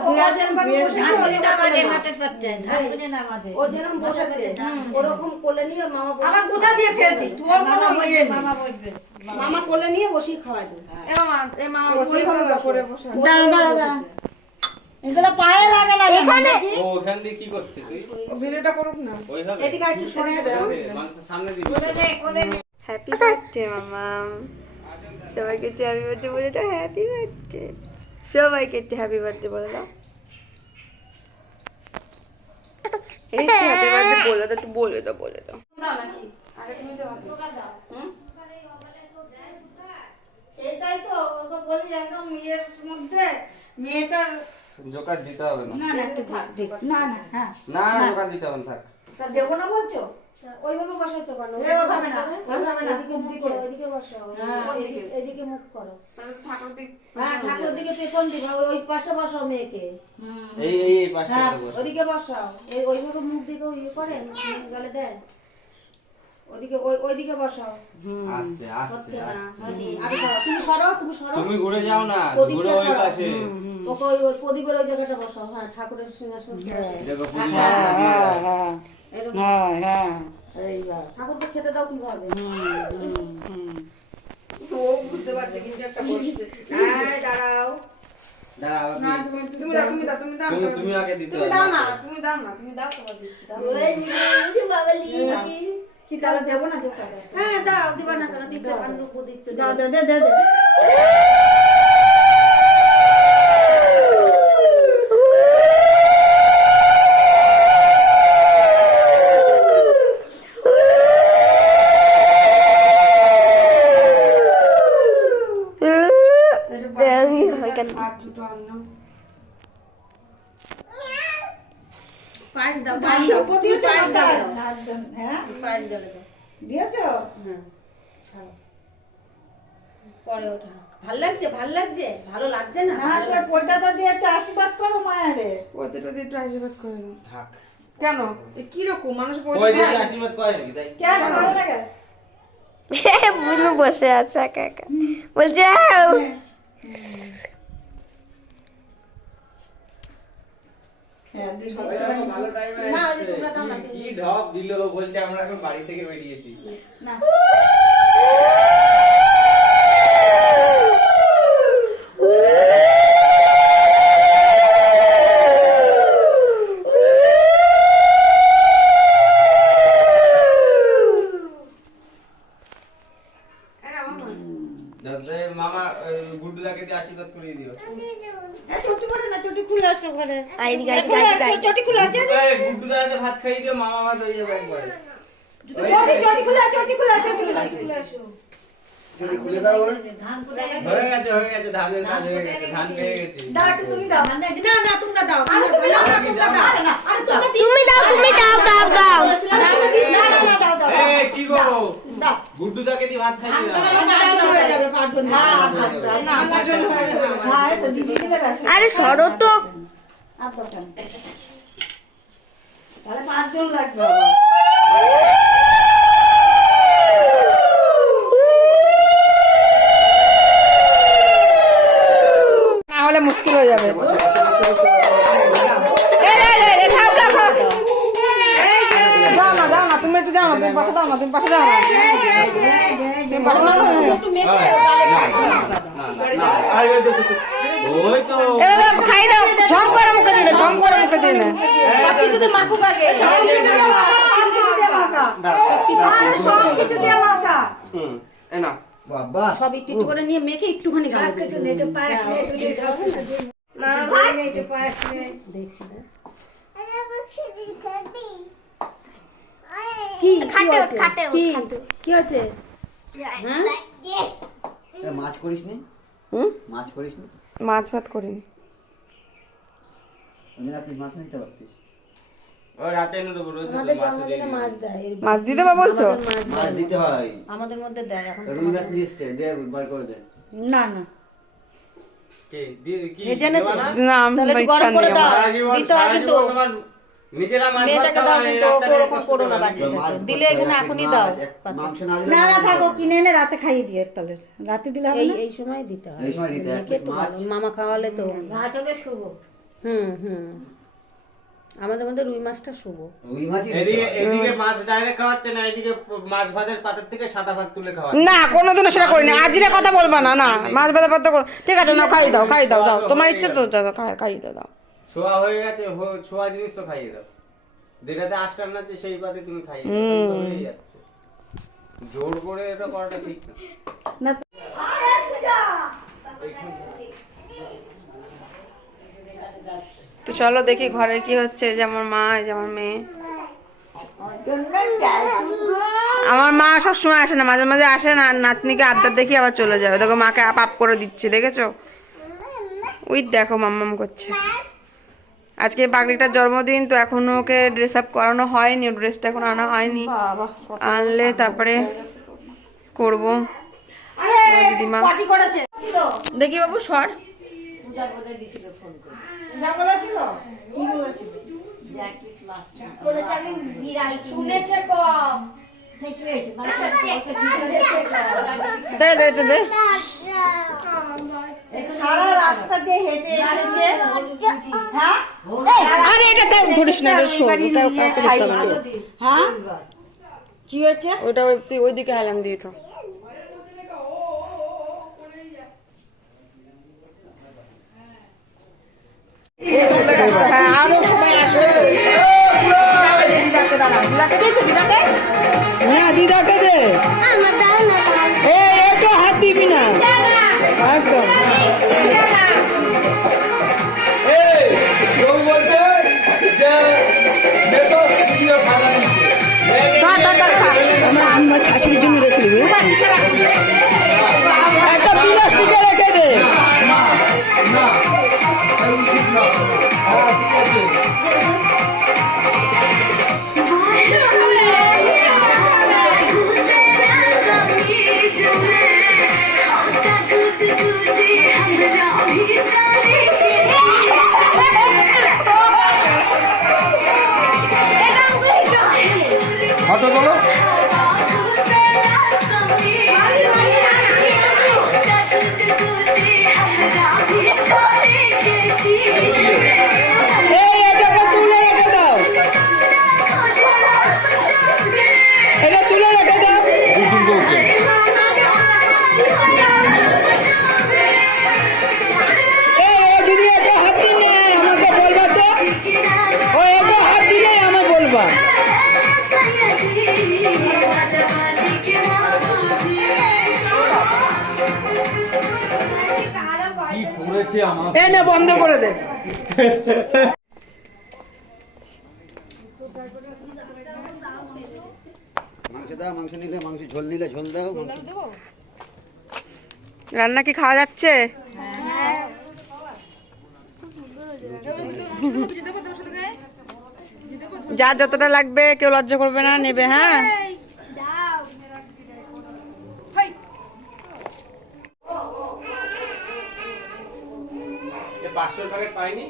ধুয়ে আসেন, ধুয়ে ও যেরকম বসেছে ওরকম কোলে নিয়ে মামা বসে আবার কোথা দিয়ে ফেলছিস তোর কোনো ইয়ে নেই। মামা কোলে নিয়ে বসিয়ে খাওয়াই দেবে। এ মামা, এ মামা বসিয়ে দাও করে বসা। এগুলো পায়ে লাগে না এখানে। ও ওখান দিয়ে কি করছে তুই? ও ভিডিওটা করুক না। ওইভাবে এদিকে একটু সরে আসো। মানে তো সামনে দিবি। হ্যাপি বার্থডে মামা, সবাইকে হ্যাপি বার্থডে বলে দাও। হ্যাপি বার্থডে সবাইকে, হ্যাপি বার্থডে বলে দাও। এই হ্যাপি বার্থডে বলে দাও, একটু বলে দাও, বলে দাও। দাও নাকি আগে তুমি দাও। সেটাই তো ওকে বলি একদম মেয়ের মধ্যে মেয়েটার জোকার দিতে হবে না। না না একটু থাক দেখ না না হ্যাঁ না না জোকার দিতে হবে না, থাক। তা দেবো না বলছো? ওইভাবে বসাইছো কেন? ওইভাবে না, ওইভাবে না, এদিকে মুখ করো, এদিকে বসাও। এদিকে মুখ করো। তাহলে ঠাকুর দিক হ্যাঁ ঠাকুর দিকে পেছন দিকে, ওই পাশে বসাও মেয়েকে। এই পাঁচটা হ্যাঁ, করে বস। ওদিকে বসাও। ওইভাবে মুখ দিকে ইয়ে করে গেলে দেয়। ওদিকে ওইদিকে বসাও। আস্তে আস্তে হচ্ছে না। আস্তে। হয়নি। আরে সরো, তুমি সরো, তুমি সরো। তুমি ঘুরে যাও না, প্রদীপটা ঘুরে ওই সরাও। পাশে। ওকে ওই প্রদীপের ওই জায়গাটা বসাও। হ্যাঁ ঠাকুরের সিংহাসন। দেখো হ্যাঁ, পুজো হ্যাঁ হ্যাঁ এরকম। হ্যাঁ হ্যাঁ এইবার ঠাকুরকে খেতে দাও কিভাবে? ও বুঝতে পারছে কিছু একটা করছে। হ্যাঁ দাঁড়াও। দাঁড়াও না আপনি। তুমি দাও, তুমি দাও, তুমি দাও। তুমি আগে দিতে তুমি হবে। দাও না, তুমি দাও না, তুমি দাও তোমার দিচ্ছি দাও। কি তাহলে দেবো না জোকার? হ্যাঁ দাও, দিবা না কেন? দিচ্ছে ভান্ডুপ দিচ্ছে। দাও দে দে দে দে আমি ওইখানে পাঁচ দাও, পাঁচ দাও। তুমি পাঁচ দাও। হ্যাঁ পাঁচ দাও দাও। দিয়েছো? হ্যাঁ ছাড়ো। পরে ওঠা। ভাল লাগছে, ভাল লাগছে, ভালো লাগছে না? না তো পোটাটা দিয়ে একটা আশীর্বাদ করো মায়েরে। পয়তাটা দিয়ে একটু আশীর্বাদ করে দাও। থাক। কেন? এ কি রকম মানুষ ওই পয়তা দিদি দেয়? আশীর্বাদ করে নাকি তাই? কেন করো না কেন? বুনু বসে আছে একা একা, বলছে "আউ।" হ্যাঁ দিস ভালো টাইমে না, ওই যে তোমরা দাও না। কি ঢপ দিল, বলতে আমরা এখন বাড়ি থেকে বেরিয়েছি। না যাতে মামা গুড্ডুদাকে দিয়ে আশীর্বাদ করিয়ে দিও। চটি পড়ে না, চটি খুলে আসো ঘরে। আইনি গাইড গাইড গাইড চটি খুলে আছে এই গুড্ডুদাকে ভাত খাইয়ে দিও, মামা ভাত হয়ে যাবে একবারে। চটি খুলে চটি খুলে চটি খুলে যদি খুলে দাও ওর হয়ে গেছে, ধানের কাজ হয়ে গেছে, ধান পেয়ে গেছি। দাও একটু তুমি দাও। না না তোমরা দাও। না না তোমরা দাও। আরে তোমরা তুমি দাও, তুমি দাও, দাও দাও। না না না দাও দাও এই কি গো, দাও। গুড্ডুদাকে দিয়ে ভাত খাইয়ে দাও। পাঁচজন হয়ে যাবে, পাঁচজন। না পাঁচজন হয়ে যাবে। হ্যাঁ তো দিদি দিলে ব্যাস। আরে সরো তো। আর দরকার নেই। তাহলে পাঁচজন লাগবে বাবা। না হলে মুশকিল হয়ে যাবে। যাও না, যাও না, তুমি একটু যাও না, তুমি পাশে যাও না, তুমি পাশে যাও না। তুমি পাশে যাও না। একটু মেখে আর ওই তো খাই দাও, ঝম করে মুখে দিলে, ঝম করে মুখে দিলে। সব কিছুতে মাখুক আগে। কিছু দিয়ে মাখা। এ না বাবা সব একটু একটু করে নিয়ে মেখে একটুখানি গালে দিতে হবে। দেখছি না। কি খাটে হয়েছে? খাটে কি কি হচ্ছে? হ্যাঁ মাছ করিস নি? মাছ করিস নি? মাছ ভাত করিনি। ওই জন্য আপনি মাছ নিতে পারতিস। ওই রাতে এনে দেবো, রোজ আমাদের মাছ জন্মদিনে মাছ দেয়। মাছ দিতে বা বলছো? আমাদের মাছ মাছ দেয়। দিতে হয়। আমাদের মধ্যে দেয় এখন। রুই মাছ নিয়ে এসছে, দে বার করে দে। না না কে দিয়ে কি এ জেনেছে? দেওয়া না? না আমি তাহলে একটু ইচ্ছা গরম করে নেই দাও। আমার। সারা জীবন- দিতে সারা হবে তো। জীবন তোমার নিজেরা মাছ ভাত মেয়েটাকে দাও খাওয়া, কিন্তু এই ওকে রাস্তায় ওরকম কষ্ট করো না করে বাচ্চাটাকে। মাছ দিলে করতে এখানে হয়, এখনই মাছ, দাও। মাংস না দিলে না না হবে থাকো কিনে এনে রাতে খাইয়ে দিয়ে তাহলে রাতে দিলে হবে এই না। এই সময় দিতে হয়। এই সময় দিতে হয়, মেখে একটু মাছ। ভালো। মামা খাওয়ালে তো মাছ হবে শুভ। আমাদের মধ্যে রুই মাছটা শুভ। রুই মাছই এদিকে এদিকে মাছ ডাইরেক্ট খাওয়াচ্ছে না, এদিকে মাছ ভাতের পাতের থেকে সাদা ভাত তুলে খাওয়া। না কোনোদিনও সেটা করিনি, আজকে কথা বলবা না, না মাছ ভাজা পাত ঠিক আছে, না খাই দাও দাও, তোমার ইচ্ছে তো দাও, খাই দাও। ছোঁয়া হয়ে গেছে, ছোঁয়া জিনিস তো খাইয়ে দাও, যেটাতে আষ্টার নাচে সেই পাতে তুমি খাইয়ে দাও, হয়ে যাচ্ছে। জোর করে এটা করাটা ঠিক না। তো চলো দেখি ঘরে কি হচ্ছে। এই যে আমার মা, এই যে আমার মেয়ে। আমার মা সবসময় আসে না, মাঝে মাঝে আসে না, নাতনিকে আবদার দেখি আবার চলে যাবে। দেখো মাকে আপ করে দিচ্ছে, দেখেছো? ওই দেখো মাম্মাম করছে। আজকে পাগলিটার জন্মদিন, তো এখনো ওকে ড্রেস আপ করানো হয়নি, ড্রেসটা এখন আনা হয়নি, আনলে তারপরে করবো। দিদিমা দেখি বাবু সর। যা বলেছিল কি বলেছিল? শুনেছে কম। দে দে দে দে। সারা রাস্তা দিয়ে হেঁটে এসেছে। হ্যাঁ আরে এটা তো ধরিস না, এটা শো, এটা খাইছে। হ্যাঁ কি হয়েছে? ওটা ওইদিকে হেলান দিয়ে তো। হ্যাঁ আরো সময় আসবে। দিদাকে দাঁড়া, দিদাকে দিয়েছে, দিদাকে হ্যাঁ দিদাকে দে। একটু হাত দিবি না একদম। আমার শাশুড়ির জন্য রেখে দিবি, একটা প্লাস্টিকে রেখে দে। কত বলো? এটাকে তুলে রেখে দাও, এটা তুলে রেখে দাও। যদি একটা হাত দিলে আমাকে বলবা তো, ও একটা হাত দিলে আমাকে বলবা। কি করেছে আমার? এ না বন্ধ করে দে। মাংস দাও, মাংস নিলে মাংস, ঝোল নিলে ঝোল দাও, মাংস রান্না কি খাওয়া যাচ্ছে? যার যতটা লাগবে কেউ লজ্জা করবে না, নেবে। হ্যাঁ এ 500 প্যাকেট পাইনি।